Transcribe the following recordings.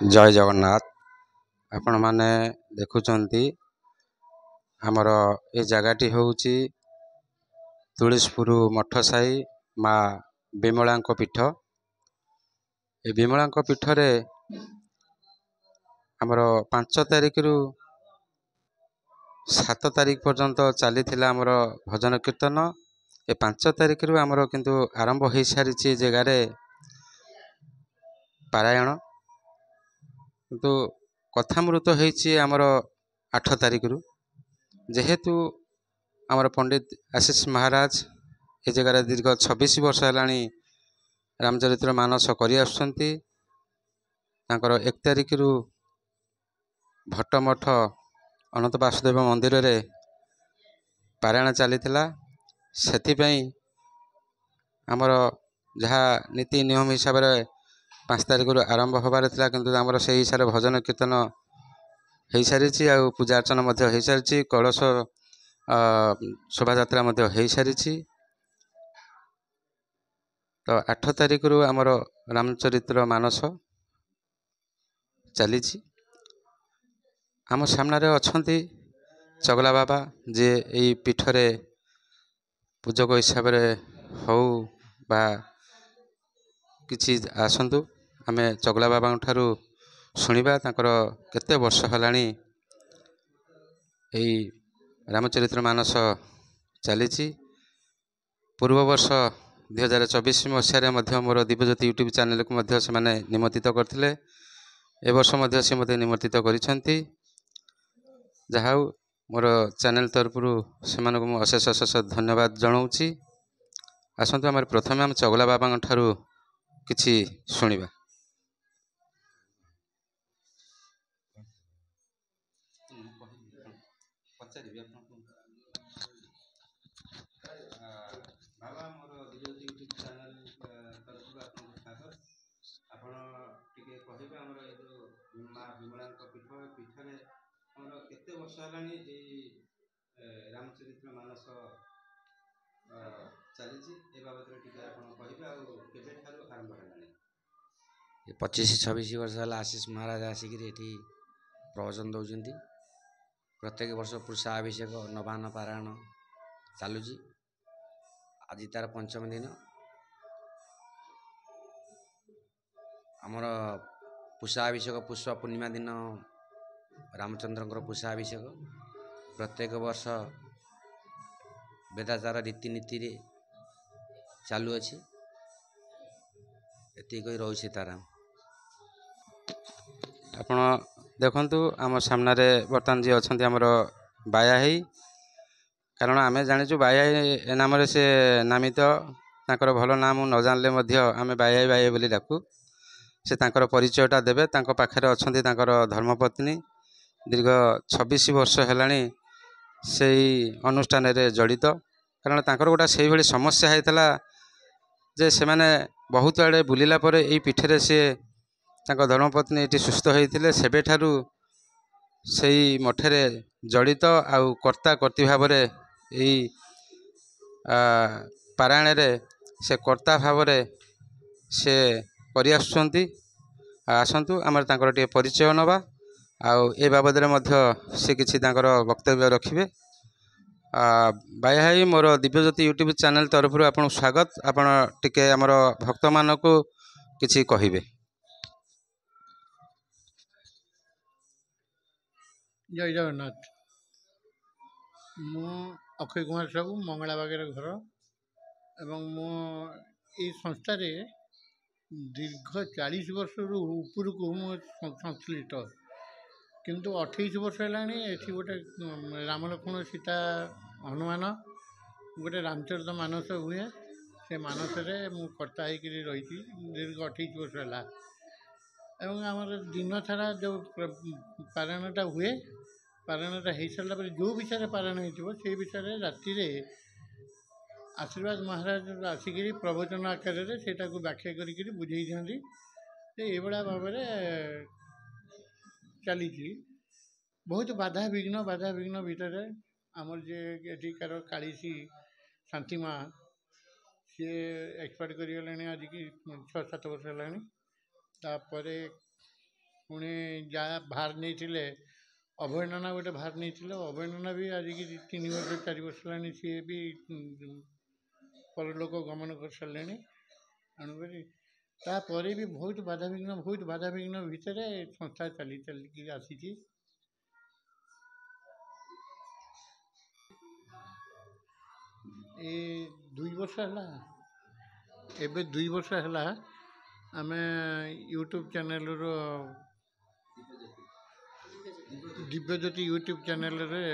जय जगन्नाथ। आपण माने देखुचंती आमर ए जगहटी होउची तुळसीपुर मठ साई माँ विमलांक पीठ। ए विमलांक पीठ रे आमर 5 तारिख रु 7 तारिख पर्यंत चली आमर भजन कीर्तन। ए 5 तारिख रु आमर किंतु आरंभ हो सारी जगार पारायण, किंतु कथामृत होइछि आमर 8 तारिख रु। जेहेतु आमर पंडित आशीष महाराज ए जगार दीर्घ 26 वर्ष हेलाणी रामचरित्र मानस करि आसुछंती। तांकर 1 तारिख रु भट्टमठ अनंत वासुदेव मंदिर रे पारायण चलीथिला। सेथिपई आमर जहाँ नीति नियम हिसाब रे 5 तारिख रु आरंभ होबार थिला, किंतु आमर से हिसाब रे भजन कीर्तन हो सारी आ पूजा अर्चना हो सारी, कलश शोभा यात्रा हो सारी। तो 8 तारिख रु आमर रामचरित्र मानस चली। आम सामने अछंती चगला बाबा जे यही पीठरे पूजक हिसाब रे हो बा किछि आसंतु आमे चगला बाबा ठारू शुणिबा तांकर केते वर्ष हलाणी यही रामचरित्र मानस चली। पूर्व वर्ष 2024 मसीह मोर दिव्यज्योति यूट्यूब चैनल को मध्य से माने निमंत्रित करथिले। ए वर्ष मध्य से मते निमंत्रित करिसेंती। जहाँ मोर चैनल तरफ से अशेष अशेष धन्यवाद जनाऊँगी। आसतु आम प्रथम आम चगला बाबा ठारू किछि शुणिबा। बाबा मोर दिव्यज्योति यूट्यूब चैनल तरफ आपन स्वागत। आपण टिके कहिबे हमर ए जो माँ विमलांक पीठ रे हमर केते वर्ष हलानी ए रामचरित्र मानस चली। ए बाबत रे टिके आपण कहिबे आ केबे ठारू आरंभ हलानी। 25-26 वर्ष है आशीष महाराज आसिक प्रवचन दौरान प्रत्येक वर्ष पुरुषाभिषेक नवान्न पारायण चलुची। आज तार 5म दिन। आमर पुरुषाभिषेक पुष्प पूर्णिमा दिन रामचंद्र पुरुषाभिषेक प्रत्येक वर्ष वेदाचार रीतिनीति चालू अच्छी। एति रही तारा आपण देखंतु आम सामने बर्तमान जी अच्छा आमर बायाही। कारण आम जाचु बायाही नाम से नामित। तांकर भल नाम न जानले मध्य आम बायाही बायाही बोली डाकू। से तांकर परिचयटा देबे। तांको पाखरे अछंती तांकर धर्मपत्नी दीर्घ 26 वर्ष हेलाणी से अनुष्ठान रे जड़ित। कारण तांकर गोटा से भली समस्या होता जे से माने बहुत आड़े बुलिला परे एई पीठरे से तांको धर्मपत्नी एटी सुस्थ होइतिले। सेबे ठारू सेई मठरे जड़ित आउ कर्ता कर्ती भाव रे एई पारायण रे से कर्ता भाव रे से करि आसुछंती। आसंतु आमर तांकर टे परिचय नबा आउ ए बाबद रे मध्य से किछि तांकर वक्तव्य रखिबे। बायाही मोर दिव्यज्योति यूट्यूब चैनल तरफ आपन स्वागत। आपन टिके आमर भक्त मानको किछि कहिबे। जय जगन्नाथ। मु अक्षय कुमार साहू मंगला बागेर घर एवं मो ये संस्था रे दीर्घ 40 वर्ष ऊपर को संश्लिष्ट, किंतु 28 वर्ष है एठी गोटे राम लक्ष्मण सीता हनुमान गोटे रामचरित मानस हुए। से मानस रे मु कर्ता होकर रही दीर्घ 28 वर्ष है। एवं आमर दिन सारा जो पारायणटा हुए, पारायणटा हो सारा पर जो विषय पारायण हो विषय राति आशीर्वाद महाराज आसिक प्रवचन आकार से व्याख्या कर बुझे दिखती। ये भाव में चली बहुत बाधा विघ्न भितर आमर जे एठिकार कालीसी शांति माँ सी एक्सपायर कर गले आज की 6-7 वर्ष है। पुणी जहाँ बाहर नहीं अभय नाना गोटे बाहर नहीं अभय नाना भी आज की 3 वर्ष 4 वर्ष है सी भी परलोक गमन कर सारे तेणुक तापर भी बहुत बाधाविघ्न भितर संस्था चली आसी ए 2 वर्ष है एबे 2 वर्ष है आम YouTube channel Divyajyoti YouTube channel रे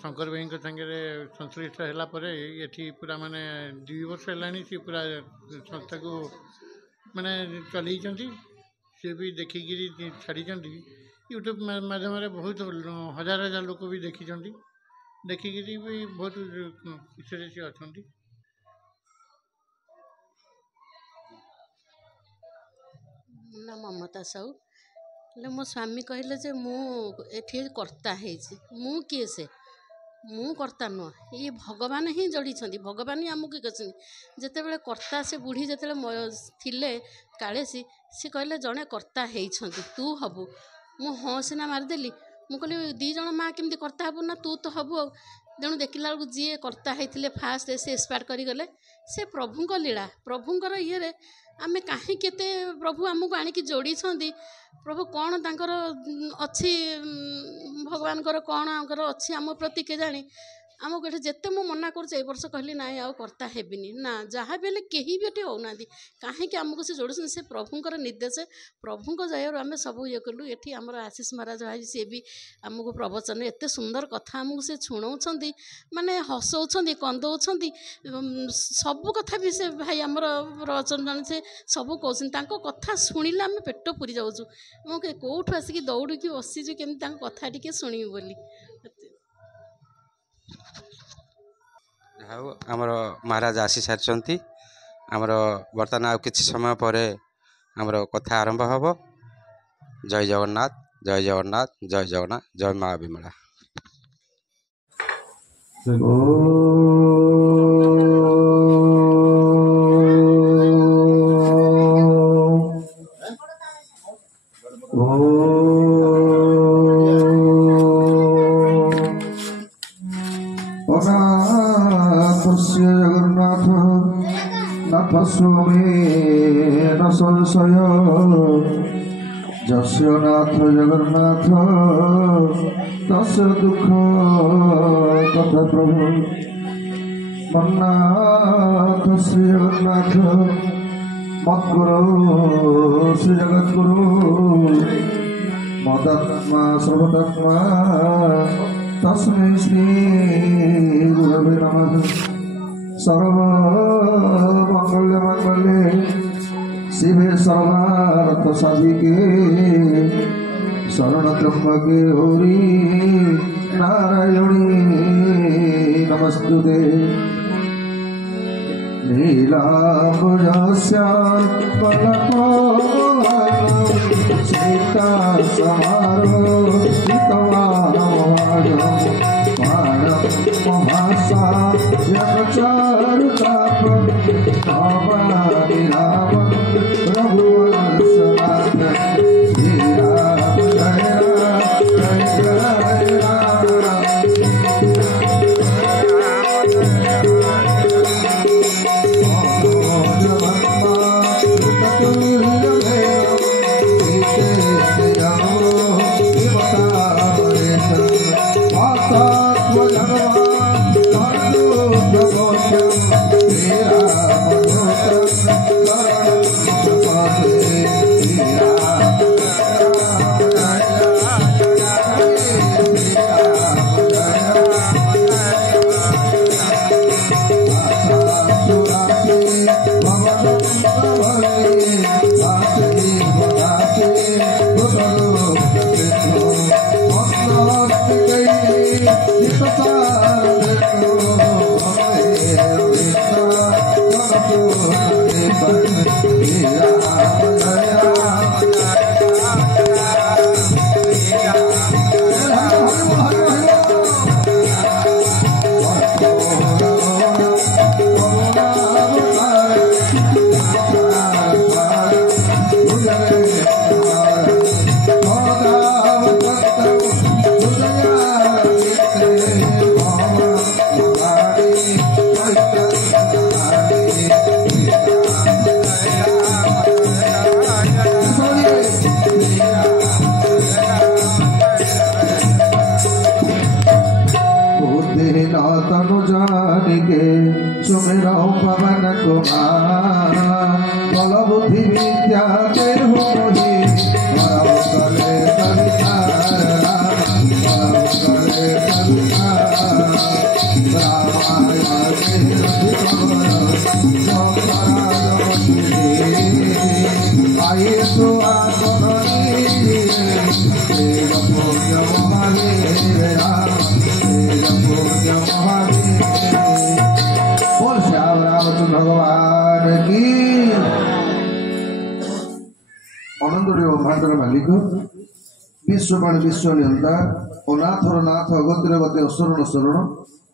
शंकर भाई सागे संश्लिष्ट है ये पूरा माने 2 वर्ष है सी पूरा संस्था को माने चल सी भी देखिकी छाड़ी यूट्यूब माध्यम बहुत हजार हजार लोक भी देखिकी भी बहुत खुशी सी अच्छा। ना ममता साहू हेल्ले मो स्वामी कहले जे मुझे कर्ता है मु किए से मु कर्ता नुह ये भगवान ही जोड़ी भगवान ही आमको कहते जिते बड़े कर्ता से बुढ़ी जिते थिले कालेसी सी कहले जड़े कर्ता होती तू हबु मु हाँ सीना मारिदेली मु कहली 2 जन माँ केमती कर्ता हबु ना तू तो हबु तेणु देखला बेलू जी कर्ता होते फास्ट से एक्सपायर करगले से प्रभुंक लीला प्रभुंकर ये आम कहीं केते प्रभु आमको आणिकी जोड़ी प्रभु कौन तांकर अच्छी भगवान कौन आमकर अच्छी आम प्रति के जानी आमको ये जिते मु मना कर वर्ष कहली ना आउ कर्ता हेबिनी ना जहाँ भी हेल्ले कहीं भी ये होना कहीं आमको से जोड़ से प्रभुंर निर्देश प्रभुंक जयरू आम सब ये कलु ये आम आशीष महाराज भाई सी भी आमको प्रवचन एत सुंदर कथा आमको से शुणाऊँ माने हसौं कंदौं सब कथा भी से भाई आमर प्रवचन जन से सब कहते कथा शुणिले आम पेट पूरी जाऊँ कौटू आसिक दौड़ी बसीचु केमी कथा टी शुणु बोली आमर महाराज आसी सारी आमर बर्तमान आ किछि समय पर आमर कथा आरंभ हब। जय जगन्नाथ जय जगन्नाथ जय जगन्नाथ जय माँ विमला। जगन्नाथ नाथ स्वामी संशय जस्य नाथ जगन्नाथ तस्य दुख कथा प्रभु मन्नाथ श्री जगन्नाथ मद्गुरु श्री जगद्गुरु मदात्मा सर्वदात्मा तस्मै श्री गुरवे नमः। सर्वमंगल मंगले शिवे सर्वार्थ साधिके शरण त्र्यंबके गौरी नारायणी नमस्तुते। नीलांबुजस्य सीता समारो महासा चारुताप रघुवंशनाथ श्री राम जय राम जय जय राम। भगवान की अनंतरी ब्रह्मांडर मालिक विश्वपाणी विश्व नियंता अनाथर नाथ अगतिर गति अशरण शरण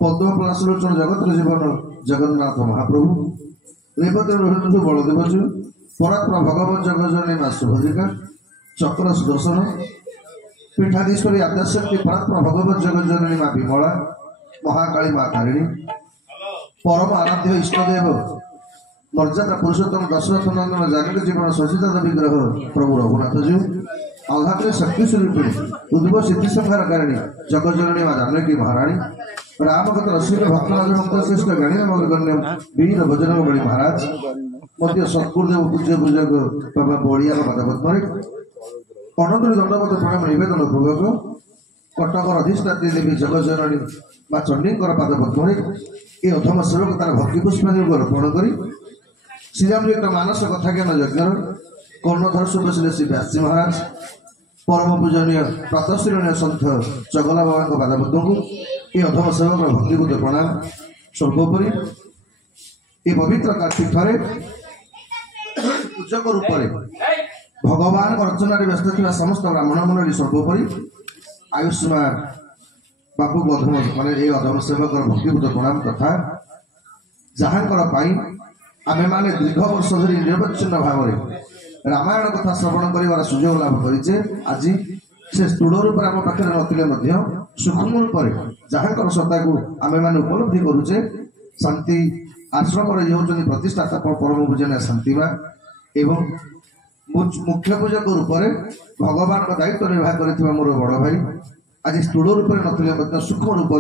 पद्म पलासलोचन जगत जीवन जगन्नाथ महाप्रभु रेवती रोहिणी बलदेव जी परात्मा भगवत जगजननी माँ सुभद्रिका चक्र सुदर्शन पीठाधीश्वरी आद्याशक्ति परात्मा भगवत जगजननी माँ विमला महाकाली माँ तारिणी परम आराध्य इष्टदेव मर्यादा पुरुषोत्तम दशरथ नंदन जानकी जीवन सचिता विग्रह प्रभु रघुनाथ जी आह्लाद शक्ति स्वरूपिणी उद्भव सिद्धि संहार कारिणी जगजननी माँ जानकी महाराणी रामकथ रसिक भक्तराज भक्त श्रेष्ठ गणी गण्य वीर भजनमणि महाराज मध्य सत्कुरुदेव पूज्य पूजक बाबा बड़िया पदपद्मे अनंतरी दंडवत प्रणाम निवेदन पूर्वक कटक अधिष्ठात्री देवी जगजननी माँ चंडीकर पादपद्मे ये अधम सेवक तार भक्ति पुष्पांजलि अर्पण कर श्रीराम जी मानस कथा ज्ञान यज्ञ कर्णधर सुबेश श्री व्यासी महाराज परम पूजनीय प्रातश्रीय सन्थ चगला बाबा पादपद्म को ये अधम सेवक भक्तिबुद्ध प्रणाम सर्वोपरि ये पवित्र कार्तिक पूजक रूप भगवान अर्चना व्यस्त थी समस्त ब्राह्मण मंडली सर्वोपरि आयुष्मान बापू को अधम मान ये अधम सेवक भक्तिबुद्ध प्रणाम तथा जहांकर आमे माने दीर्घ वर्ष धरी निरवच्छिन्न भाव रामायण कथा श्रवण कर सुजोग लाभ करे आज से स्थूल रूप आम पाखे नथिले सूक्ष्म रूप जहांकर सत्ता को आमे माने उपलब्धि करुचे शांति आश्रम प्रतिष्ठाता परम पूजन शांतिमा एवं मुख्य पूजक रूप भगवान का दायित्व निर्वाह कर मोर बड़ भाई आज स्थूल रूप नथिले सूक्ष्म रूप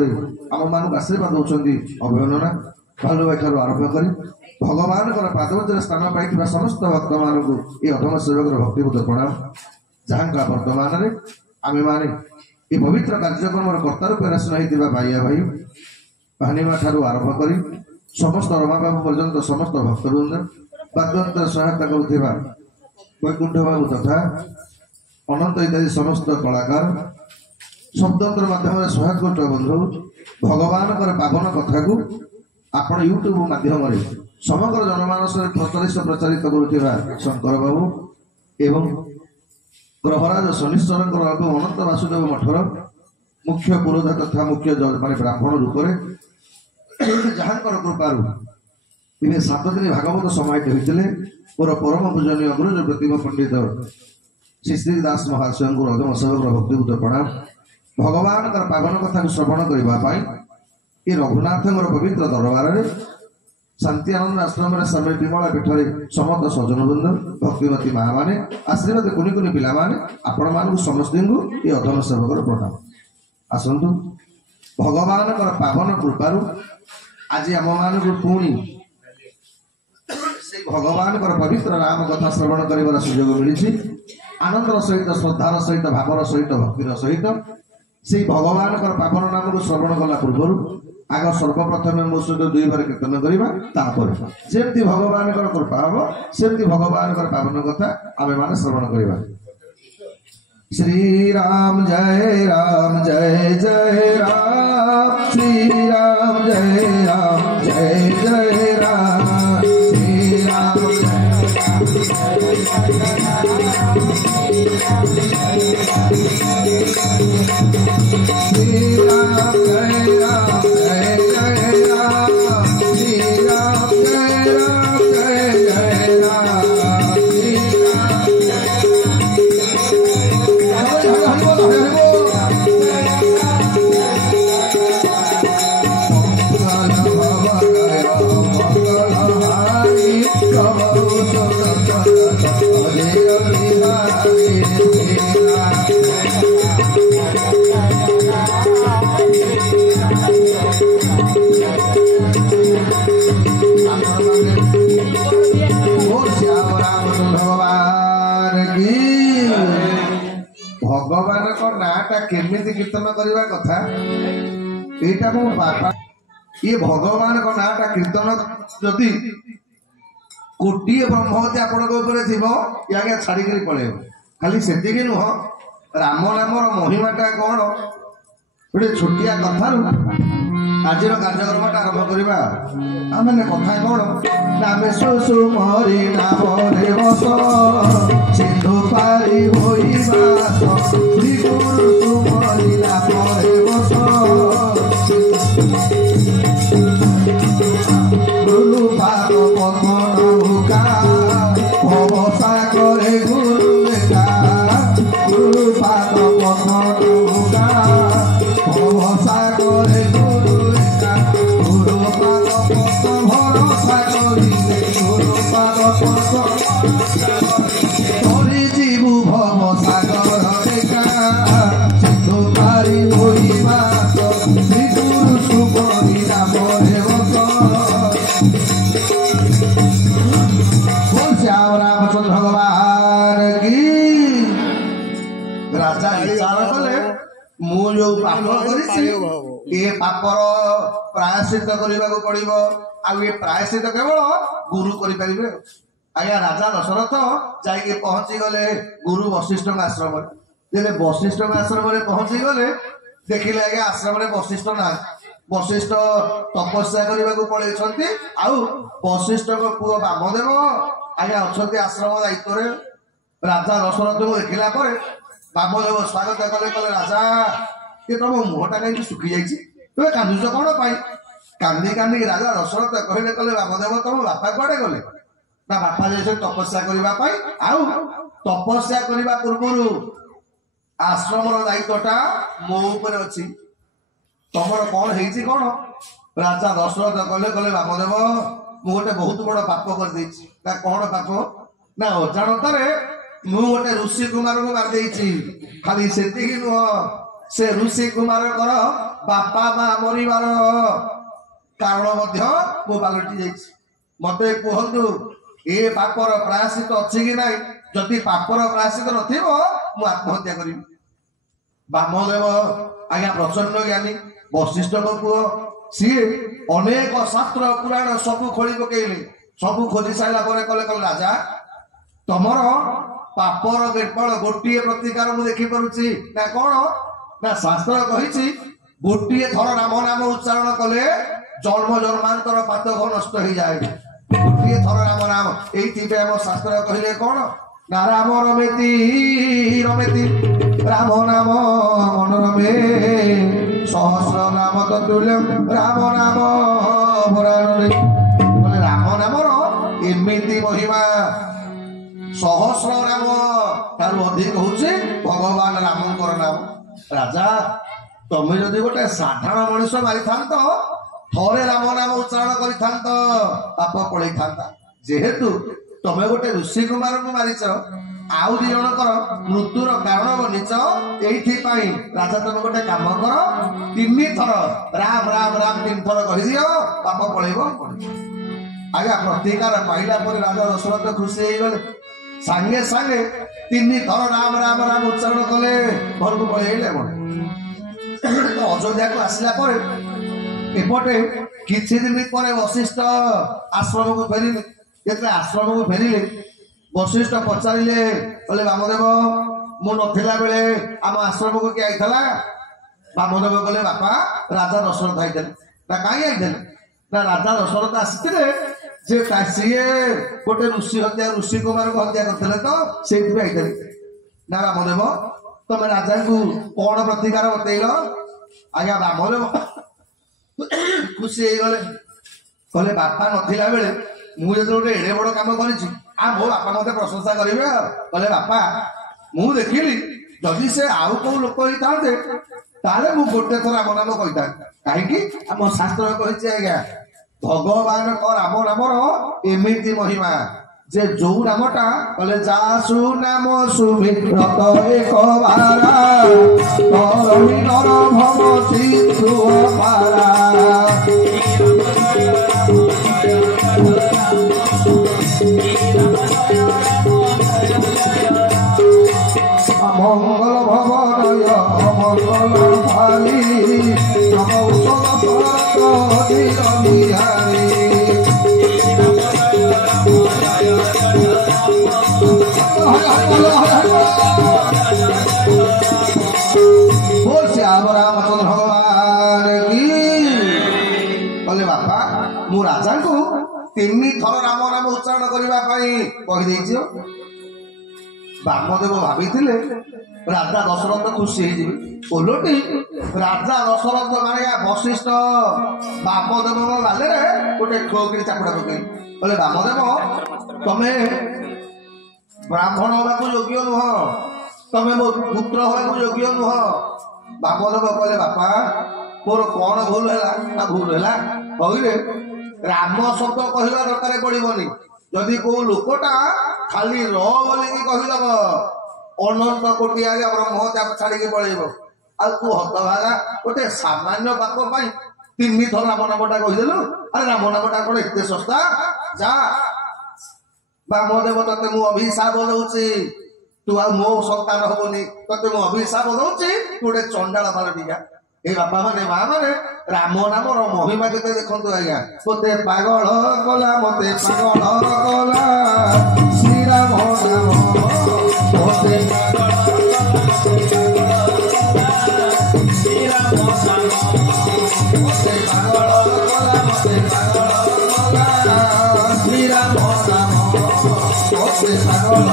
आम मान आशीर्वाद दौरान अभिनंदना भालू भाई ठार आरंभ कर भगवान पादवजर स्थान पाई समस्त भक्त मान ये अधम सेवक भक्तिबुद्ध प्रणाम जहाँ वर्तमान आमे माने ये पवित्र कार्यक्रम कर्ता रूप आसन होता भाइया भाई भानीमा ठार आरंभ कर समस्त रमाबाबू पर्यंत समस्त भक्तवृंद वाद्यंत्र सहायता करुवा वैकुंठ बाबू तथा अनंत इत्यादि समस्त कलाकार शब्दंत्र माध्यम सहायता करुवा बंधु भगवान पावन कथा को आपण यूट्यूब माध्यम समग्र जनमानस प्रचारित करुवा शंकर बाबू एवं ग्रहराज शनिश्वर अनंत वासुदेव मठर मुख्य पुरोधा तथा मुख्य माने ब्राह्मण रूप जहाँ कृपारू इन्हें 7 दिन भागवत समाहित होते मोर परम पूजनीय गुरुज प्रतिभा पंडित श्री श्री दास महाशय अधम सेवक भक्तिबुद्ध प्रणाम भगवान पावन कथा को श्रवण करने ये रघुनाथ पवित्र दरबार शांति आनंद आश्रम स्वामी विमला पीठ समस्त सज्जन बृंद भक्तिमती माँ मैंने आशीर्वाद कुनि कुनि पिला आपण मान समस्त ये अधम सेवक प्रणाम आसतु भगवान पावन कृपारू आज आम मान पुणी से भगवान पवित्र राम कथा श्रवण कर सुजोग मिली आनंदर सहित श्रद्धार सहित भावर सहित भक्तिर सहित से भगवान पावन नाम को श्रवण कला पूर्व आग सर्वप्रथम मो सहित 2 बार कीर्तन करवा जमी भगवान कृपा हम सेमती भगवान पावन कथा आम मान श्रवण करवा श्री राम जय जय राम श्री राम जय जय राम श्री राम भगवान को नाटा केमिति कीर्तन करवा कथा एटा मो बापा ये भगवान को नाटा कीर्तन जदि ଗୋଟିଏ ବ୍ରହ୍ମବତୀ ଆପଣଙ୍କ ଉପରେ ଥିବ ଇଏ ଆଜ୍ଞା ଛାଡ଼ିକିରି ପଳେଇବ। ଖାଲି ସେତିକି ନୁହଁ, ରାମ ନାମର ମହିମାଟା କ'ଣ ଗୋଟେ ଛୋଟିଆ କଥାରୁ ଆଜିର କାର୍ଯ୍ୟକ୍ରମଟା ଆରମ୍ଭ କରିବା। ଆମେ କଥା କ'ଣ ନା ଆମେ ସୁମରି ନାମରେ ବସ ସିନ୍ଧୁ ପାରି ହୋଇବାସ ଶ୍ରୀ ଗୁରୁ ସୁମରି ନାମରେ ବସ ଗୁରୁ ପାଦ ପଦ୍ମନାଭୁକା ଭବସା କରେ ଗୁରୁ ଲେଖା ଗୁରୁ ପାଦ ପଦ୍ମନାଭୁକା ভরসা করে গুরু লেখা গুরু পাদ পদ্ম ভরসা করিলে গুরু পাদ পদ্ম ধরি জীবু ভব সাগর রেখা সিন্ধু পারি হইবাস শ্রী গুরু সুমরি নামরে বস। শ্যাম রামচন্দ্র ভগবান কি। রাজা বিচার কলে ମୁଁ ଯୋଉ ପାପ କରିଛି ଏ ପାପର ପ୍ରାୟଶ୍ଚିତ କରିବାକୁ ପଡିବ, ଆଉ ଏ ପ୍ରାୟଶ୍ଚିତ କେବଳ ଗୁରୁ କରିପାରିବେ। ଆଜ୍ଞା ରାଜା ଦଶରଥ ଯାଇକି ପହଞ୍ଚି ଗଲେ ଗୁରୁ ବଶିଷ୍ଠଙ୍କ ଆଶ୍ରମରେ। ଯେବେ ବଶିଷ୍ଠଙ୍କ ଆଶ୍ରମରେ ପହଞ୍ଚି ଗଲେ ଦେଖିଲେ ଆଜ୍ଞା ଆଶ୍ରମରେ ବଶିଷ୍ଠ ନାହାନ୍ତି। ବଶିଷ୍ଠ ତପସ୍ୟା କରିବାକୁ ପଳେଇଛନ୍ତି, ଆଉ ବଶିଷ୍ଠଙ୍କ ପୁଅ ବାମଦେବ ଆଜ୍ଞା ଅଛନ୍ତି ଆଶ୍ରମ ଦାୟିତ୍ୱରେ। ରାଜା ଦଶରଥଙ୍କୁ ଦେଖିଲା ପରେ ବାମଦେବ ସ୍ୱାଗତ କଲେ, କହିଲେ ରାଜା ଏ ତମ ମୁହଁଟା କାହିଁକି ଶୁଖି ଯାଇଛି, ତୁମେ କାନ୍ଦୁଛ କ'ଣ ପାଇଁ? କାନ୍ଦି କାନ୍ଦି ରାଜା ଦଶରଥ କହିଲେ, କହିଲେ ବାମଦେବ ତମ ବାପା କୁଆଡେ ଗଲେ? ନା ବାପା ଯାଇଛନ୍ତି ତପସ୍ୟା କରିବା ପାଇଁ, ଆଉ ତପସ୍ୟା କରିବା ପୂର୍ବରୁ ଆଶ୍ରମର ଦାୟିତ୍ୱଟା ମୋ ଉପରେ ଅଛି, ତମର କ'ଣ ହେଇଛି କ'ଣ? ରାଜା ଦଶରଥ କହିଲେ, କହିଲେ ବାମଦେବ ମୁଁ ଗୋଟେ ବହୁତ ବଡ ପାପ କରିଦେଇଛି। ନା କ'ଣ ପାପ? ନା ଅଜାଣତରେ ମୁଁ ଗୋଟେ ଋଷି କୁମାରଙ୍କୁ ମାରିଦେଇଛି। ଖାଲି ସେତିକି ନୁହଁ, ସେ ଋଷି କୁମାରଙ୍କର ବାପା ମା ମରିବାର କାରଣ ମଧ୍ୟ ମୁଁ ପାଲଟି ଯାଇଛି। ମତେ କୁହନ୍ତୁ ଏ ପାପର ପ୍ରାୟଶ୍ଚିତ ଅଛି କି ନାହିଁ? ଯଦି ପାପର ପ୍ରାୟଶ୍ଚିତ ନଥିବ ମୁଁ ଆତ୍ମହତ୍ୟା କରିବି। ବାମଦେବ ଆଜ୍ଞା ପ୍ରଚଣ୍ଡ ଜ୍ଞାନୀ, ବଶିଷ୍ଠଙ୍କ ପୁଅ, ସିଏ ଅନେକ ଶାସ୍ତ୍ର ପୁରାଣ ସବୁ ଖୋଳି ପକେଇଲେ। ସବୁ ଖୋଜି ସାରିଲା ପରେ କଲେ, କହିଲେ ରାଜା ତମର ପାପର କେବଳ ଗୋଟିଏ ପ୍ରତିକାର ମୁଁ ଦେଖିପାରୁଛି। ନା କ'ଣ? ନା ଶାସ୍ତ୍ର କହିଛି ଗୋଟିଏ ଥର ରାମ ନାମ ଉଚ୍ଚାରଣ କଲେ ଜନ୍ମ ଜନ୍ମାନ୍ତର ପାତକ ନଷ୍ଟ ହେଇଯାଏ। ଗୋଟିଏ ଥର ରାମ ନାମ, ଏଇଥିପାଇଁ ଆମ ଶାସ୍ତ୍ର କହିଲେ କ'ଣ ନା ରାମ ରମେତି ରମେତି ରାମ ନାମ ମନୋରମେ ସହସ୍ର ନାମ ତତୁଲ୍ୟଂ ରାମ ନାମ ପୁରାଣରେ। ରାମ ନାମର ଏମିତି ମହିମା, ସହସ୍ର ନାମ ଠାରୁ ଅଧିକ ହଉଛି ଭଗବାନ ରାମଙ୍କର ନାମ। ରାଜା ତମେ ଯଦି ଗୋଟେ ସାଧାରଣ ମଣିଷ ମାରିଥାନ୍ତ, ଥରେ ରାମ ନାମ ଉଚ୍ଚାରଣ କରିଥାନ୍ତ, ପାପ ପଳେଇଥାନ୍ତା। ଯେହେତୁ ତମେ ଗୋଟେ ଋଷି କୁମାରଙ୍କୁ ମାରିଛ, ଆଉ ଦି ଜଣଙ୍କର ମୃତ୍ୟୁର କାରଣ ବନିଛ, ଏଇଥିପାଇଁ ରାଜା ତମେ ଗୋଟେ କାମ କର, 3 ଥର ରାମ ରାମ ରାମ 3 ଥର କହିଦିଅ, ପାପ ପଳେଇବ। ଆଜ୍ଞା ପ୍ରତିକାର ପାଇଲା ପରେ ରାଜା ଦଶରଥ ଖୁସି ହେଇଗଲେ। ସାଙ୍ଗେ ସାଙ୍ଗେ 3 ଥର ରାମ ରାମ ରାମ ଉଚ୍ଚାରଣ କଲେ, ଘରକୁ ପଳେଇଲେ। ଅଯୋଧ୍ୟାକୁ ଆସିଲା ପରେ ଏପଟେ କିଛି ଦିନ ପରେ ବଶିଷ୍ଠ ଆଶ୍ରମକୁ ଫେରିଲେ। ଯେତେବେଳେ ଆଶ୍ରମକୁ ଫେରିଲେ ବଶିଷ୍ଠ ପଚାରିଲେ, କହିଲେ ବାମଦେବ ମୁଁ ନଥିଲା ବେଳେ ଆମ ଆଶ୍ରମକୁ କିଏ ଆଇଥିଲା? ବାମଦେବ କହିଲେ ବାପା ରାଜା ଦଶରଥ ଆଇଥିଲେ। ନା କାହିଁ ଆଇଥିଲେ? ନା ରାଜା ଦଶରଥ ଆସିଥିଲେ ଯେ ସିଏ ଗୋଟେ ଋଷି କୁମାରଙ୍କୁ ହତ୍ୟା କରିଥିଲେ, ତ ସେଇଥିପାଇଁ ଆଇଥିଲେ। ନା ବାମଦେବ ତମେ ରାଜାଙ୍କୁ କ'ଣ ପ୍ରତିକାର ବତେଇଲ? ଆଜ୍ଞା ବାମଦେବ ଖୁସି ହେଇଗଲେ, କହିଲେ ବାପା ନଥିଲା ବେଳେ ମୁଁ ଯେତେବେଳେ ଗୋଟେ ଏଡେ ବଡ କାମ କରିଛି, ମୋ ବାପା ମତେ ପ୍ରଶଂସା କରିବେ। କହିଲେ ବାପା ମୁଁ ଦେଖିଲି ଯଦି ସେ ଆଉ କୋଉ ଲୋକ ହେଇଥାନ୍ତେ ତାହେଲେ ମୁଁ ଗୋଟେ ଥର ରାମ ନାମ କହିଥାନ୍ତି। କାହିଁକି? ଆମ ଶାସ୍ତ୍ର କହିଛି ଆଜ୍ଞା ଭଗବାନଙ୍କ ରାମ ନାମର ଏମିତି ମହିମା ଯେ ଯୋଉ ନାମଟା କହିଲେ ଯାସୁ ନାମ ସୁମିତ୍ରତ ଏକ ବାରା ତରଣୀ ନର ଭବ ସିନ୍ଧୁ ପାରା। মঙ্গল ভবনয় মঙ্গল ভারি নমৌষধ বিহারী। बोल श्याम रामचंद्र भगवान की बोले बापा मु राजा को 3 थर राम नाम उच्चारण करने कहीदेच बामदेव भाभी राजा दशरथ खुशी ओलटी राजा दशरथ माने वशिष्ठ बामदेव गाले गोटे ठोकरी चापुड़ा पकई बोले बामदेव तमे ब्राह्मण हवा योग्य नुह तमे मो पुत्र हवा योग्य नुह बामदेव कहले बापा मोर कौन भूल है भूल है कहले राम शब्द कहवा दरकार पड़ोनी जदि को लोकटा खाली रोलिकी कहीदेव अनंत कोटी आगे ब्रह्म छाड़ी पड़ेब आ तू हतभागा गोटे सामान्य पाप 3 थर राम नामटा कहीदेलु अरे राम नामटा कौन एत सस्ता जा बामदेव ते मु अभिशाप दौची तू आ मो संतान हबनी ते मु अभिशाप दौची तू गोटे चंडाल पालटिका ए बापा माने माँ माने राम नामर महिमा केते देखंतु आज्ञा मते पागल कला मते पागल कला श्री राम नाम मते श्री राम नाम मते पागल कला मते पागल कला श्री राम नाम मते पागल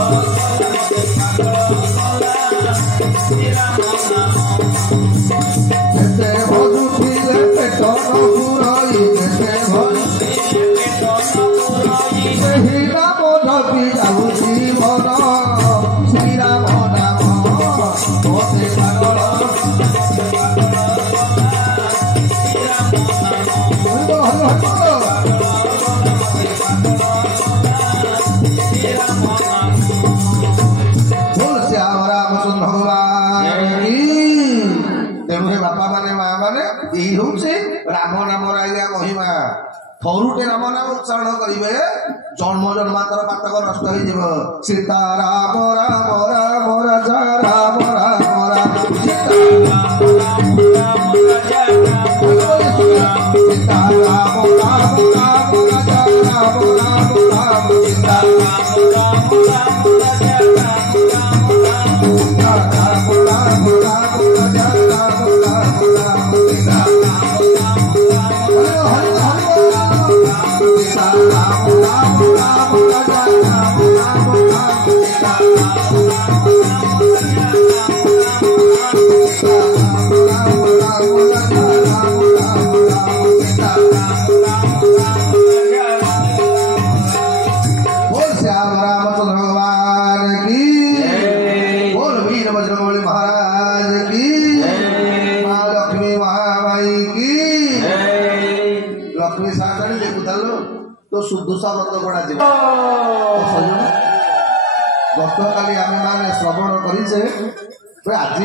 राम नाम आज्ञा महिमा थरुटे राम नाम उच्चारण करेंगे जन्म जन्मांतर पातक नष्ट हो सीता राम राम राम राजा राम राम राम सीता राम राम राम राजा राम राम राम सीता राम राम राजा राम राम राम राजा राम राम राम सीता सुदुषा व्रत गड़ा गतकाली आम मैंने श्रवण करें आज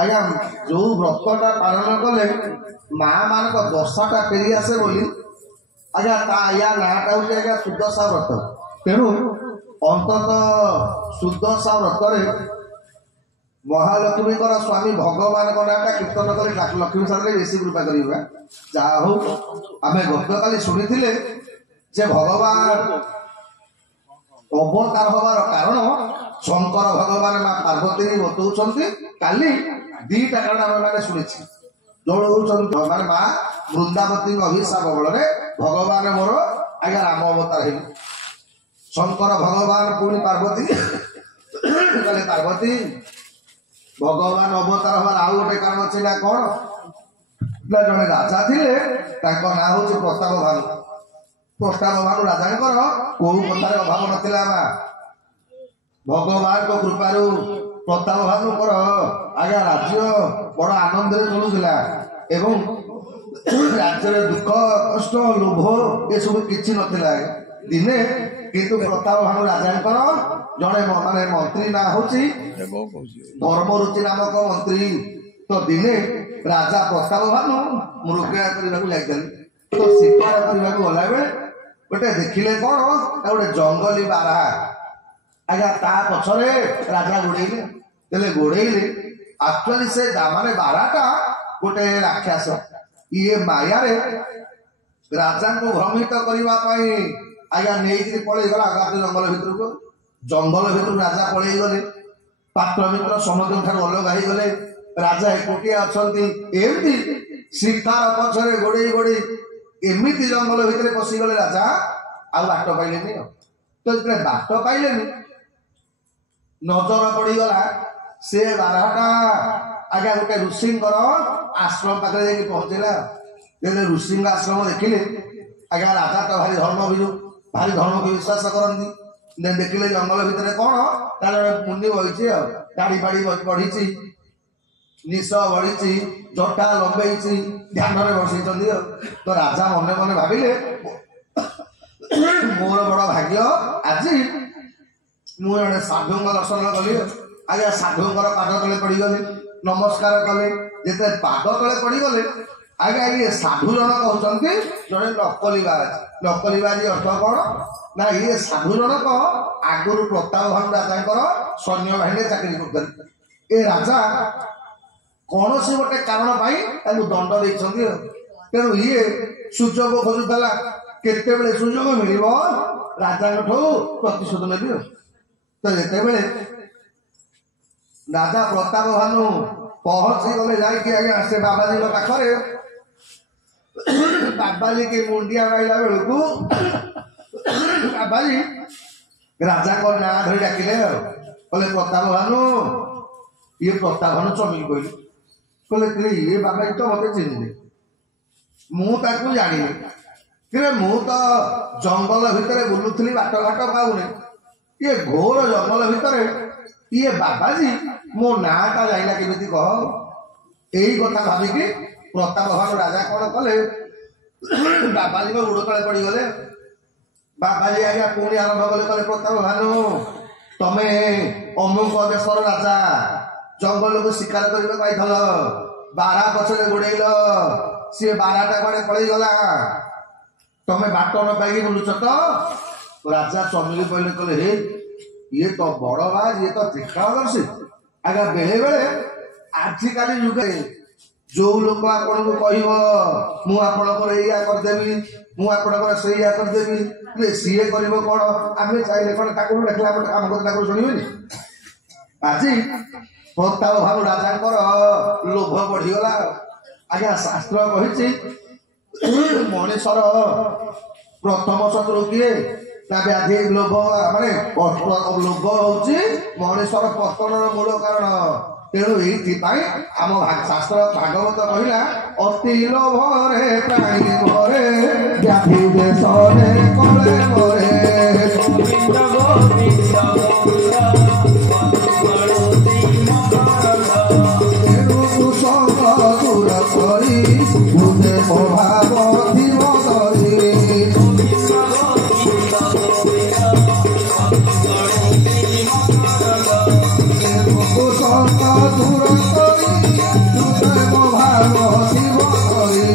आज्ञा जो व्रतटा पालन कले माँ मान दशाटा फेरी आसे बोली आज्ञा या नाटा हूँ आज्ञा सुदशा व्रत तेणु अंतत सुदशा व्रत महालक्ष्मी स्वामी भगवान नाटा कीर्तन कर लक्ष्मी सारे बेसी कृपा करा जहा हो आम गतकाली शुणी जे भगवान अवतार हबार कारण शंकर भगवान माँ पार्वती बतौंट काली 2टा कारण आम मैंने शुणी जो माने माँ वृंदावती अभिशाप बल भगवान मोर आज्ञा राम अवतार है शंकर भगवान पुणी पार्वती कहले पार्वती भगवान अवतार हबार आउ गोटे कारण अच्छे ना कौन ना जड़े राजा थे ना हूँ प्रताप भानु प्रताप भानु राजा कौ कथार अभाव नाला भगवान को कृपारू प्रताप भानु आज्ञा राज्य बड़ आनंद चलूला एवं राज्य दुख कष्ट लोभ ये सब किसी नाला दिने किंतु प्रताप भानु राजा जड़े माने मंत्री ना हूँ धर्मरुचि नामक मंत्री तो दिने राजा प्रताप भानु मृगया करने जाइए तो शिकार करने गला बेले गोटे देखिले कौन गोटे जंगली बारहा आज्ञा ता पछरे राजा गोड़े गोड़े एक्चुअली से माने बारहाटा गोटे राक्षस ये माया रे राजा को भ्रमित करने आज्ञा नहीं पड़े गला जंगल भितर को ଜଙ୍ଗଲ ଭିତରୁ ରାଜା ପଳେଇ ଗଲେ, ପାତ୍ର ମିତ୍ର ସମସ୍ତଙ୍କ ଠାରୁ ଅଲଗା ହେଇଗଲେ, ରାଜା ଏକୁଟିଆ ଅଛନ୍ତି। ଏମିତି ଶିକାର ପଛରେ ଗୋଡେଇ ଗୋଡେଇ ଏମିତି ଜଙ୍ଗଲ ଭିତରେ ପଶିଗଲେ ରାଜା ଆଉ ବାଟ ପାଇଲେନି। ଆଉ ତ ଯେତେବେଳେ ବାଟ ପାଇଲେନି ନଜର ପଡିଗଲା ସେ ବାରହାଟା ଆଜ୍ଞା ଗୋଟେ ଋଷିଙ୍କର ଆଶ୍ରମ ପାଖରେ ଯାଇକି ପହଞ୍ଚିଲା। ଯେତେବେଳେ ଋଷିଙ୍କ ଆଶ୍ରମ ଦେଖିଲେ ଆଜ୍ଞା ରାଜା ତ ଭାରି ଧର୍ମଭୀରୁ, ଭାରି ଧର୍ମକୁ ବିଶ୍ୱାସ କରନ୍ତି। ଦେଖିଲେ ଜଙ୍ଗଲ ଭିତରେ କଣ ତାର ମୁନି ବହିଛି, ଆଉ ଦାଢି ଫାଡି ବଢିଛି, ନିଶ ବଢିଛି, ଜଟା ଲମ୍ବେଇଛି, ଧ୍ୟାନରେ ବସେଇଛନ୍ତି। ଆଉ ତ ରାଜା ମନେ ମନେ ଭାବିଲେ ମୋର ବଡ ଭାଗ୍ୟ, ଆଜି ମୁଁ ଜଣେ ସାଧୁଙ୍କ ଦର୍ଶନ କଲି। ଆଜ୍ଞା ସାଧୁଙ୍କର ପାଦ ତଳେ ପଡିଗଲେ, ନମସ୍କାର କଲେ। ଯେତେବେଳେ ପାଦ ତଳେ ପଡିଗଲେ ଆଜ୍ଞା ଇଏ ସାଧୁ ଜଣକ ହଉଛନ୍ତି ଜଣେ ନକଲିବାଜ। ନକଲିବାଜି ଅର୍ଥ କଣ ନା ଇଏ ସାଧୁ ଜଣକ ଆଗରୁ ପ୍ରତାପ ଭାନୁ ରାଜାଙ୍କର ସୈନ୍ୟ ବାହିନୀରେ ଚାକିରି କରୁଥିଲେ। ଏ ରାଜା କୌଣସି ଗୋଟେ କାରଣ ପାଇଁ ତାଙ୍କୁ ଦଣ୍ଡ ଦେଇଛନ୍ତି। ତେଣୁ ଇଏ ସୁଯୋଗ ଖୋଜୁଥିଲା, କେତେବେଳେ ସୁଯୋଗ ମିଳିବ ରାଜାଙ୍କଠୁ ପ୍ରତିଶୋଧ ନେବି। ତ ଯେତେବେଳେ ରାଜା ପ୍ରତାପ ଭାନୁ ପହଞ୍ଚି ଗଲେ ଯାଇକି ଆଜ୍ଞା ସେ ବାବାଜୀଙ୍କ ପାଖରେ, ବାବାଜୀ କି ମୁଣ୍ଡିଆ ମାଇଲା ବେଳକୁ ବାବାଜୀ ରାଜାଙ୍କ ନାଁ ଧରି ଡାକିଲେ। ଆଉ କହିଲେ ପ୍ରତାପ ଭାନୁ। ଇଏ ପ୍ରତାପ ଭାନୁ ଚମିକି କହିଲେ, କହିଲେ ଇଏ ବାବାଜୀ ତ ମତେ ଚିହ୍ନିଲେ, ମୁଁ ତାକୁ ଜାଣିନି। ମୁଁ ତ ଜଙ୍ଗଲ ଭିତରେ ବୁଲୁଥିଲି, ବାଟ ଘାଟ ପାଉନି, ଇଏ ଘୋର ଜଙ୍ଗଲ ଭିତରେ ଇଏ ବାବାଜୀ ମୋ ନାଁ ଟା ଯାଇନା କେମିତି କହ। ଏଇ କଥା ଭାବିକି ପ୍ରତାପ ଭାନୁ ରାଜା କଣ କଲେ ବାବାଜୀଙ୍କ ଗୋଡ ତଳେ ପଡିଗଲେ। ବାବାଜୀ ଆଜ୍ଞା ପୁଣି ଆରମ୍ଭ କଲେ, କହିଲେ ପ୍ରତାପ ଭାନୁ ତମେ ଅମୁକ ଦେଶର ରାଜା, ଜଙ୍ଗଲକୁ ଶିକାର କରିବାକୁ ଆଇଥିଲ, ବାରା ପଛରେ ଗୋଡେଇଲ, ସିଏ ବାରାଟା କୁଆଡେ ପଳେଇଗଲା, ତମେ ବାଟ ନ ପାଇକି ବୁଲୁଛ ତ। ରାଜା ଚମିଲି କହିଲେ, କହିଲେ ହେ ଇଏ ତ ବଡ ବାଜ, ଇଏ ତ ତୀକ୍ଷ୍ଣଦର୍ଶୀ। ଆଜ୍ଞା ବେଳେ ବେଳେ ଆଜିକାଲି ଯୁଗରେ ଯୋଉ ଲୋକ ଆପଣଙ୍କୁ କହିବ ମୁଁ ଆପଣଙ୍କର ଏଇଆ କରିଦେବି, ମୁଁ ଆପଣଙ୍କର ସେଇଆ କରିଦେବି, ସିଏ କରିବ କଣ, ଆମେ ଚାହିଁଲେ କଣ ତାକୁ ଦେଖିଲା ଆମ କଥା ତାକୁ ଶୁଣିବେନି। ଆଜି ପ୍ରତାପ ଭାନୁ ରାଜାଙ୍କର ଲୋଭ ବଢିଗଲା। ଆଜ୍ଞା ଶାସ୍ତ୍ର କହିଛି ମଣିଷର ପ୍ରଥମ ଶତ୍ରୁ କିଏ ନା ବ୍ୟାଧି, ଲୋଭ। ମାନେ ଲୋଭ ହଉଛି ମଣିଷର ପତନର ମୂଳ କାରଣ। ତେଣୁ ଏଇଥିପାଇଁ ଆମ ଶାସ୍ତ୍ର ଭାଗବତ କହିଲା ଅତି ଲୋଭରେ ପ୍ରାଣୀ ମରେ, ବ୍ୟାଧି ଦେଶରେ କଳେ ମରେ। କୁସଙ୍ଗ ଦୂର କରି ବୁଝେ ପ୍ରଭାବ ଥିବ କରି। କୁସଙ୍ଗ ଦୂର କରି ବୁଝେ ପ୍ରଭାବ ଥିବ କରି।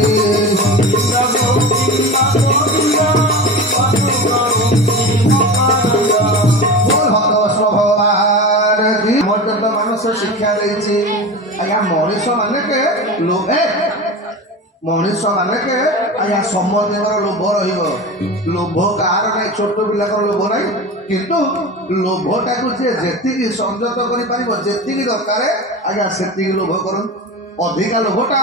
ମାନସ ଶିକ୍ଷା ଦେଇଛି ଆଜ୍ଞା ମଣିଷ ମାନେକେ ଲୋଭେ, ମଣିଷ ମାନେକେ ଆଜ୍ଞା ସମସ୍ତଙ୍କର ଲୋଭ ରହିବ। ଲୋଭ କାହାର ନାହିଁ, ଛୋଟ ପିଲାଙ୍କର ଲୋଭ ନାହିଁ, କିନ୍ତୁ ଲୋଭଟାକୁ ଯିଏ ଯେତିକି ସଂଯତ କରିପାରିବ, ଯେତିକି ଦରକାର ଆଜ୍ଞା ସେତିକି ଲୋଭ କରନ୍ତୁ। ଅଧିକା ଲୋଭଟା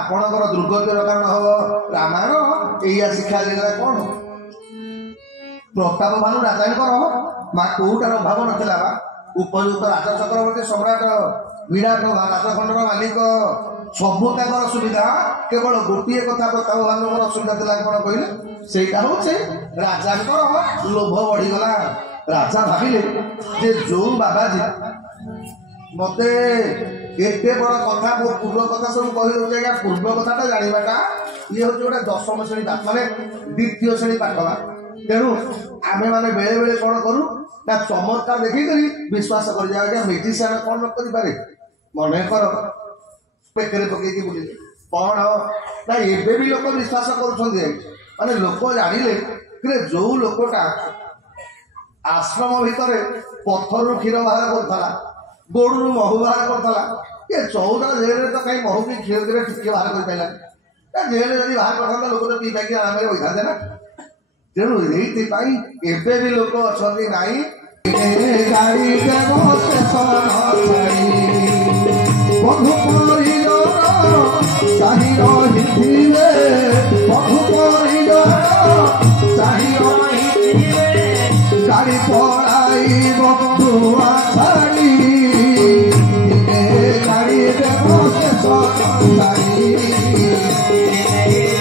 ଆପଣଙ୍କର ଦୁର୍ଗତିର କାରଣ ହବ। ରାମାୟଣ ଏଇଆ ଶିକ୍ଷା ଦେଇଗଲା। କଣ ପ୍ରତାପ ଭାନୁ ରାଜାଙ୍କର ମା କୋଉଟାର ଅଭାବ ନଥିଲା ବା, ଉପଯୁକ୍ତ ରାଜ ଚକ୍ରବର୍ତ୍ତୀ ସମ୍ରାଟ, ବିରାଟ ରାଜଖଣ୍ଡର ମାଲିକ, ସବୁ ତାଙ୍କର ସୁବିଧା। କେବଳ ଗୋଟିଏ କଥା ପ୍ରତାପ ଭାନୁଙ୍କର ଅସୁବିଧା ଥିଲା, କଣ କହିଲେ, ସେଇଟା ହଉଛି ରାଜାଙ୍କର ଲୋଭ ବଢିଗଲା। ରାଜା ଭାବିଲେ ଯେ ଯୋଉ ବାବାଜୀ ମତେ ଏତେ ବଡ କଥା, ମୋ ପୂର୍ବ କଥା ସବୁ କହିଦଉଛି, ଆଜ୍ଞା ପୂର୍ବ କଥାଟା ଜାଣିବାଟା ଇଏ ହଉଛି ଗୋଟେ ଦଶମ ଶ୍ରେଣୀ ପାଠ, ମାନେ ଦ୍ୱିତୀୟ ଶ୍ରେଣୀ ପାଠ। ତେଣୁ ଆମେ ମାନେ ବେଳେ ବେଳେ କଣ କରୁ ନା ଚମତ୍କାର ଦେଖିକରି ବିଶ୍ୱାସ କରିଯାଉ। ଆଜ୍ଞା ମେଜିସିଆନ କଣ ନ କରିପାରେ, ମନେକର ପେଟରେ ପକେଇକି ବୁଲିଲେ କଣ ନା ଏବେ ବି ଲୋକ ବିଶ୍ୱାସ କରୁଛନ୍ତି। ମାନେ ଲୋକ ଜାଣିଲେ ଯୋଉ ଲୋକଟା ଆଶ୍ରମ ଭିତରେ ପଥରରୁ କ୍ଷୀର ବାହାର କରୁଥିଲା, ଗୋଡରୁ ମହୁ ବାହାର କରୁଥିଲା, ଏ ଚଉଦ ଜେଲରେ ତ କାହିଁ ମହୁ କି କ୍ଷୀର ଟିକେ ବାହାର କରିପାରିଲା। ଜେଲରେ ଯଦି ବାହାର କରିଥାନ୍ତା ଲୋକ ତ ପିଇ ପାଇକି ଆରାମରେ ରହିଥାନ୍ତେ ନା। ତେଣୁ ଏଇଥିପାଇଁ ଏବେ ବି ଲୋକ ଅଛନ୍ତି ନାହିଁ ଗାଡ଼ି ଦେବ ଷ୍ଟେସନ ଛାଡ଼ି ବଧୁ ପରିଜନ ଚାହିଁ ରହିଥିବେ ବଧୁ ପରିଜନ ଚାହିଁ ରହିଥିବେ ଗାଡ଼ି ପଳାଇବ ଧୂଆ ଛାଡ଼ି ଗାଡ଼ି ଦେବ ଷ୍ଟେସନ ଛାଡ଼ି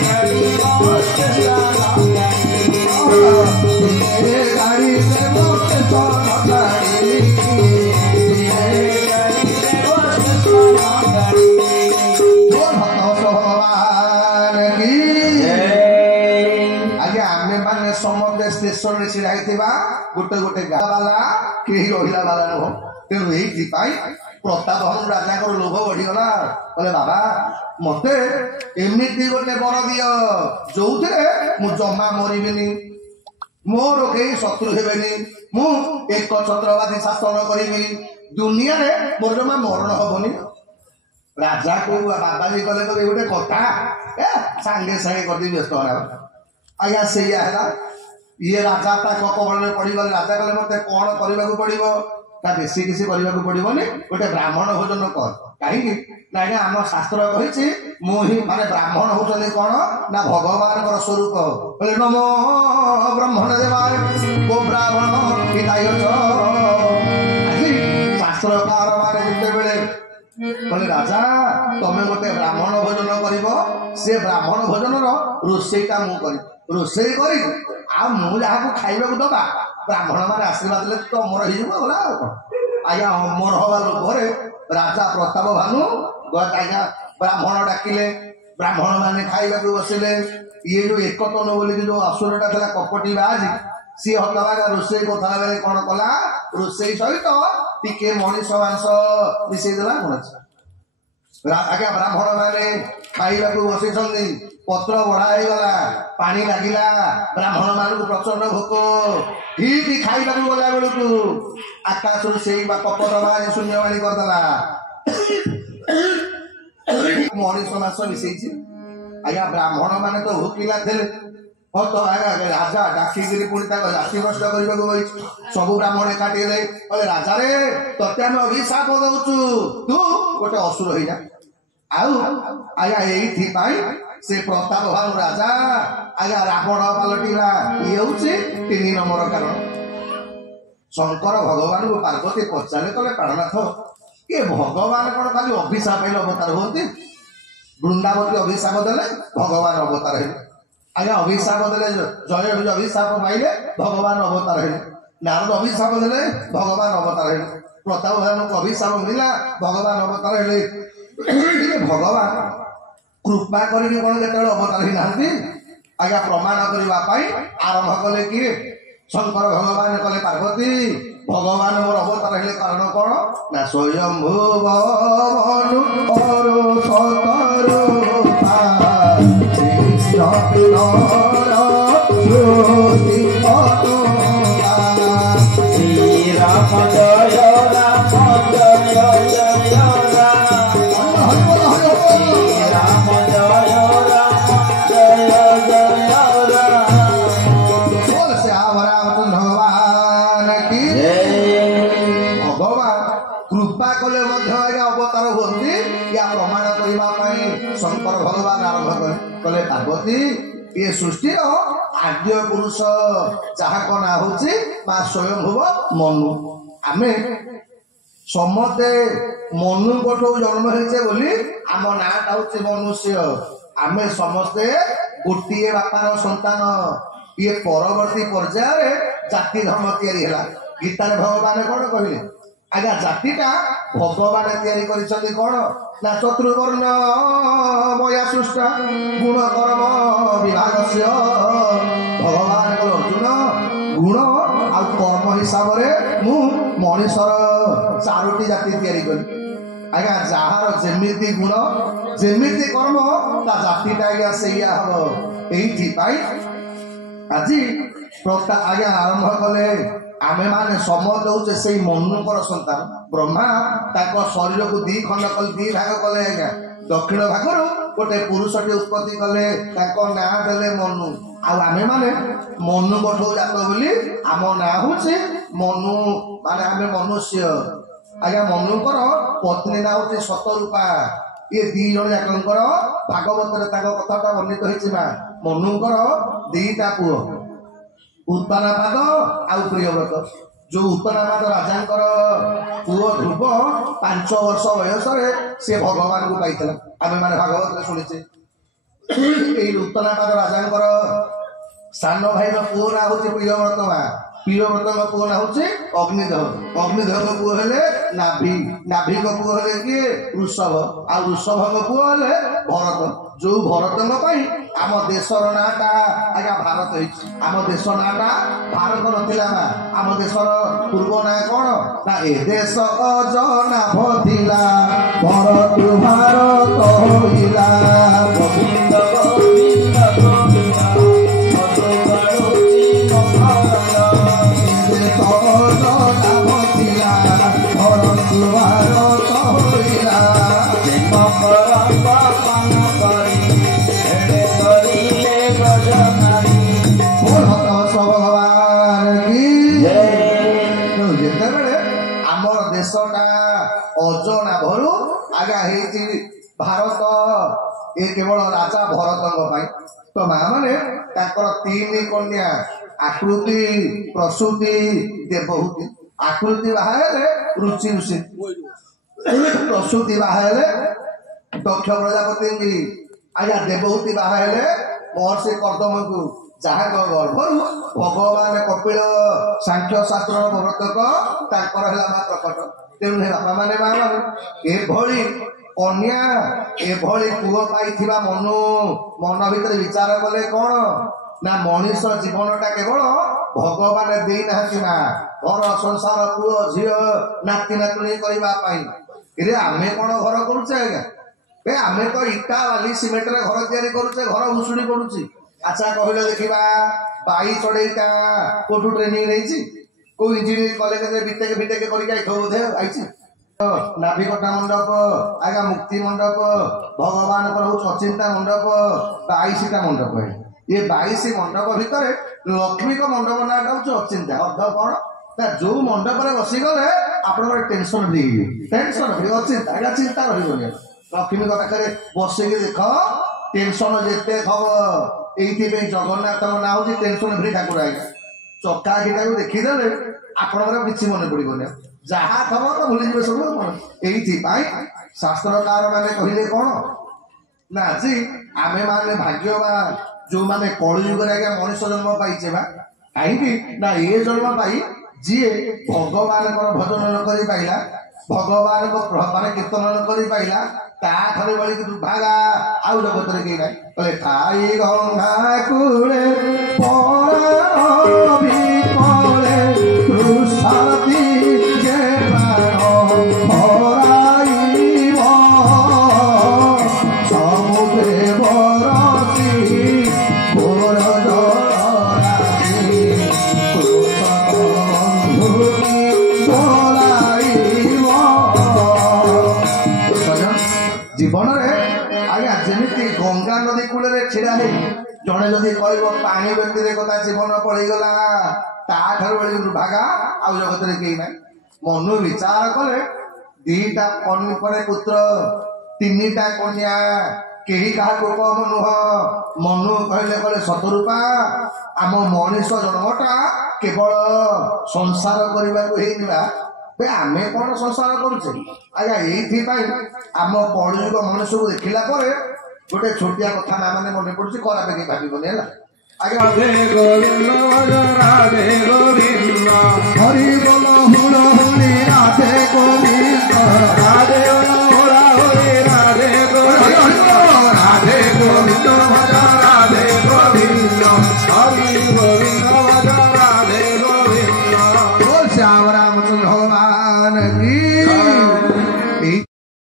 ଗାଡ଼ି ଦେବ ଷ୍ଟେସନ ଛାଡ଼ି ସମସ୍ତେ ଷ୍ଟେସନରେ ଛିଡ଼ା ହେଇଥିବା ଗୋଟେ ଗୋଟେ ଗାଁ ବାଲା କେହି ରହିଲା ବାଲା ନୁହଁ। ତେଣୁ ଏଇଥିପାଇଁ ପ୍ରତାପଭାନୁ ରାଜାଙ୍କର ଲୋଭ ବଢିଗଲା। କହିଲେ ବାବା ମତେ ଏମିତି ଗୋଟେ ବର ଦିଅ ଯୋଉଥିରେ ମୁଁ ଜମା ମରିବିନି, ମୋର କେହି ଶତ୍ରୁ ହେବେନି, ମୁଁ ଏକ ଛତ୍ରବାଦୀ ଶାସନ କରିବି, ଦୁନିଆରେ ମୋର ଜମା ମରଣ ହବନି। ରାଜା କୁ ବାବାଜୀ କଲେ କହିଲେ ଗୋଟେ କଥା ସାଙ୍ଗେ ସାଙ୍ଗେ କରିଦେଇ ବ୍ୟସ୍ତ ହେଲା। ଆଜ୍ଞା ସେଇଆ ହେଲା। ଇଏ ରାଜା ତା କବଳରେ ପଡିଗଲେ। ରାଜା କହିଲେ ମତେ କଣ କରିବାକୁ ପଡିବ? ତା ବେଶୀ କିଛି କରିବାକୁ ପଡିବନି, ଗୋଟେ ବ୍ରାହ୍ମଣ ଭୋଜନ କର। କାହିଁକି ନା ଆଜ୍ଞା ଆମ ଶାସ୍ତ୍ର କହିଛି ମୁଁ ହିଁ ମାନେ ବ୍ରାହ୍ମଣ ହଉଛନ୍ତି କଣ ନା ଭଗବାନଙ୍କର ସ୍ୱରୂପ। କହିଲେ ନମୋ ବ୍ରହ୍ମଣ ଦେବାୟ ଗୋ ବ୍ରାହ୍ମଣ ହିତାୟ ଚ। ଆଜି ଶାସ୍ତ୍ରକାର ମାନେ ଯେତେବେଳେ କହିଲେ ରାଜା ତମେ ଗୋଟେ ବ୍ରାହ୍ମଣ ଭୋଜନ କରିବ, ସେ ବ୍ରାହ୍ମଣ ଭୋଜନର ରୋଷେଇଟା ମୁଁ କରିବି। ରୋଷେଇ କରି ଆଉ ମୁଁ ଯାହାକୁ ଖାଇବାକୁ ଦବା ବ୍ରାହ୍ମଣ ମାନେ ଆଶୀର୍ବାଦ ଦେଲେ ତ ଅମର ହେଇଯିବ ଗଲା ଆଉ କଣ। ଆଜ୍ଞା ଅମର ହବା ଲୋକରେ ରାଜା ପ୍ରତାପଭାନୁ ଆଜ୍ଞା ବ୍ରାହ୍ମଣ ଡାକିଲେ, ବ୍ରାହ୍ମଣ ମାନେ ଖାଇବାକୁ ବସିଲେ। ଇଏ ଯୋଉ ଏକତନ ବୋଲିକି ଯୋଉ ଅସୁରଟା ଥିଲା କପଟି ବାଜି, ସିଏ ହତଭାଗା ରୋଷେଇ କରୁଥିଲା ବେଳେ କଣ କଲା, ରୋଷେଇ ସହିତ ଟିକେ ମଣିଷ ମାଂସ ମିଶେଇ ଦେଲା। କଣ ଆଜ୍ଞା ବ୍ରାହ୍ମଣ ମାନେ ଖାଇବାକୁ ବସିଛନ୍ତି, ପତ୍ର ବଢା ହେଇଗଲା, ପାଣି ଲାଗିଲା, ବ୍ରାହ୍ମଣ ମାନଙ୍କୁ ପ୍ରଚଣ୍ଡ ଭୋକ। ଠିକ ଖାଇବାକୁ ଗଲା ବେଳକୁ ଆକାଶରୁ ସେଇ କପଟ ବାଜି ଶୂନ୍ୟବାଣୀ କରିଦେଲା। ମଣିଷ ମାସ ମିଶେଇଛି। ଆଜ୍ଞା ବ୍ରାହ୍ମଣ ମାନେ ତ ଭୋକିଲା ଥିଲେ। ରାଜା ଡାକିକିରି ପୁଣି ତାଙ୍କ ଜାତି ନଷ୍ଟ କରିବାକୁ ବଇଛି। ସବୁ ବ୍ରାହ୍ମଣ ଏକାଠି ହେଲେ କହିଲେ ରାଜାରେ ତତେ ଆମେ ଅଭିଶାପ ଦଉଛୁ, ତୁ ଗୋଟେ ଅସୁର ହେଇଯା। ଆଉ ଆଜ୍ଞା ଏଇଥିପାଇଁ ସେ ପ୍ରତାପଭାନୁ ରାଜା ଆଜ୍ଞା ରାବଣ ପାଲଟିଲା। ଇଏ ହଉଛି 3 ନମ୍ବର କାରଣ। ଶଙ୍କର ଭଗବାନଙ୍କୁ ପାର୍ବତୀ ପଚାରିଲେ କହିଲେ ପ୍ରାଣନାଥ ଇଏ ଭଗବାନ କଣ ଖାଲି ଅଭିଶାପ ହେଲେ ଅବତାର ହୁଅନ୍ତି? ବୃନ୍ଦାବତୀ ଅଭିଶାପ ଦେଲେ ଭଗବାନ ଅବତାର ହେଲେ। ଆଜ୍ଞା ଅଭିଶାପ ଦେଲେ ଜୟ ଅଭିଶାପ ପାଇଲେ ଭଗବାନ ଅବତାର ହେଲେ। ନାରଦ ଅଭିଶାପ ଦେଲେ ଭଗବାନ ଅବତାର ହେଲେ। ପ୍ରତାପଭାନୁଙ୍କୁ ଅଭିଶାପ ମିଳିଲା ଭଗବାନ ଅବତାର ହେଲେ। ଭଗବାନ କୃପା କରିକି କଣ କେତେବେଳେ ଅବତାର ହେଇନାହାନ୍ତି? ଆଜ୍ଞା ପ୍ରମାଣ କରିବା ପାଇଁ ଆରମ୍ଭ କଲେ କିଏ? ଶଙ୍କର ଭଗବାନ କଲେ ପାର୍ବତୀ ଭଗବାନ ମୋର ଅବତାର ହେଲେ କାରଣ କଣ ନା ସ୍ୱୟଂଭୁବ ଶଙ୍କର ଭଗବାନ ଆରମ୍ଭ କଲେ ପାର୍ବତୀ ଇଏ ସୃଷ୍ଟିର ଆଦ୍ୟ ପୁରୁଷ ଯାହାଙ୍କ ନାଁ ହଉଛି ମା ସ୍ୱୟଂଭୁବ ମନୁ। ଆମେ ସମସ୍ତେ ମନୁଙ୍କଠୁ ଜନ୍ମ ହେଇଛେ ବୋଲି ଆମ ନାଁଟା ହଉଛି ମନୁଷ୍ୟ। ଆମେ ସମସ୍ତେ ଗୋଟିଏ ବାପାର ସନ୍ତାନ। ଇଏ ପରବର୍ତ୍ତୀ ପର୍ଯ୍ୟାୟରେ ଜାତି ଧର୍ମ ତିଆରି ହେଲା। ଗୀତାରେ ଭଗବାନ କଣ କହିଲେ? ଆଜ୍ଞା ଜାତିଟା ଭଗବାନ ତିଆରି କରିଛନ୍ତି କଣ ନା ଚତୁର୍ବର୍ଣ୍ଣ ବୟା ସୃଷ୍ଟ ଗୁଣ କର୍ମ ବିଭାଗସ୍ୟ। ଭଗବାନ ଅର୍ଜୁନ ଗୁଣ ଆଉ କର୍ମ ହିସାବରେ ମୁଁ ମଣିଷର 4ଟି ଜାତି ତିଆରି କଲି। ଆଜ୍ଞା ଯାହାର ଯେମିତି ଗୁଣ ଯେମିତି କର୍ମ ତା ଜାତିଟା ଆଜ୍ଞା ସେଇଆ ହବ। ଏଇଥିପାଇଁ ଆଜି ଆଜ୍ଞା ଆରମ୍ଭ କଲେ ଆମେ ମାନେ ସମସ୍ତେ ହଉଛେ ସେଇ ମନୁଙ୍କର ସନ୍ତାନ। ବ୍ରହ୍ମା ତାଙ୍କ ଶରୀରକୁ 2 ଖଣ୍ଡ କଲେ 2 ଭାଗ କଲେ। ଆଜ୍ଞା ଦକ୍ଷିଣ ଭାଗରୁ ଗୋଟେ ପୁରୁଷଟି ଉତ୍ପତ୍ତି କଲେ, ତାଙ୍କ ନାଁ ଦେଲେ ମନୁ। ଆଉ ଆମେ ମାନେ ମନୁଙ୍କଠୁ ଜାତ ବୋଲି ଆମ ନାଁ ହଉଛି ମନୁ ମାନେ ଆମେ ମନୁଷ୍ୟ। ଆଜ୍ଞା ମନୁଙ୍କର ପତ୍ନୀ ନାଁ ହଉଛି ଶତରୂପା। ये दी जन जाकर भागवत कथा वर्णित हो मनुकर दीटा पुओ उत्तनापाद आउ प्रियव्रत। जो उत्तनापाद राजा पुओ ध्रुव 5 वर्ष बयस से भगवान को पाई आम मैंने भागवत शुणीचे। उत्तनापाद राजा सान भाई पुओ ना हूँ प्रियव्रत माँ। प्रियव्रत पुओ ना हूँ अग्निदेव। अग्निदेव पुओ हेले नाभि। नाभि पुओ हेले किए ऋषभ। आ ऋषभ पुओ हेले भरत। जो भरत आम देशर नाटा आज्ञा भारत। आम देश नाटा भारत नथिला मा। आम देशर पूर्व ना कौन ना ए देश अजनाभ थिला भरत भारत होइला। गोविंद गोविंद अजना भरू आज्ञा भारत ये केवल राजा भरत तो माँ मैंने 3 कन्या आकृति प्रसूति देवहूति। आकृति बाहर रुचि ऋषि। प्रसूति बाहर दक्ष प्रजापति। आज्ञा देवहूति बाहर महर्षि कर्दम को जहाँ गर्भरू भगवान कपिल सांख्य शास्त्र प्रवर्तक प्रकट। तेणु हे बापा माने माँ माने एभली कन्या एभली पुओ पाई मनु मन भीतर विचार कले कौन ना मनीष जीवनटा केवल भगवान दे ना घर संसार पुओ झी नाती नातुणी करने। आमे कौन घर करुचे आज्ञा आमे तो इटा बाली सिमेंट रे घर तैयारी करुचे घर भुसुड़ी पड़ुची। अच्छा कहले देखा बाई चढ़ईटा कोठू ट्रेनिंग नहीं को इंजीनियरिंग कॉलेज बीटेक बीटेक करके नाभिकटा मंडप आज्ञा मुक्ति मंडप भगवान अचिंता मंडप 22टा मंडप है। ये 22 मंडप भितर लक्ष्मी को मंडप नाटा हूँ अचिंता। अर्थ कौन ना जो मंडप बसीगले आप टेंशन फ्री टेंशन फ्री अचिंता चिंता रही। लक्ष्मी पाखे बसिक देख टेंशन जिते थब ये जगन्नाथ ना हूँ टेंशन फ्री ठाकुर। आज्ञा चकाखीटा को देखीदे आपंकर किसी मन पड़ोनी जहाँ थब तो भूलीजे सब। ये शास्त्रकार मैंने कहले कौन ना आज आमे माने भाग्यवान जो माने कलियुग आज्ञा मनीष जन्म पाइचे बा कहीं ना ये जन्म पाई जी भगवान भजन न कर पाइला भगवान को माने कीर्तन न कर पाइला ताठारे बड़ी दुर्भागा आउ जगत रे कहीं नहीं कहले ताई गंगा कूले जीवन आज्ञा जमी गंगा नदी कूल छिड़ा जड़े जदि कह पानी व्यतिरेकता जीवन पड़गला ताठार बड़ी दुर्भागा आउ जगत रे कहीं ना। मनु विचार कले 2टा परे पुत्र 3टा कन्या कहीं क्या कम नुह। मनु कहले कहले शतरूपा आम मनीष जन्मटा केवल संसार करने आमे कौन संसार करुचे आज्ञा ये आम कलियुग मनुष्य को देखला गोटे छोटिया कथा ना माने मन पड़ुची खराब कहीं भाविबनी है। राधे गोविंद राधे गोविंद हरि बोल हुल हुली राधे गोविंद राधे होला होली राधे गोविंद राधे गोविंद राधे गोविंद हरि गोविंद राधे गोविंद श्याम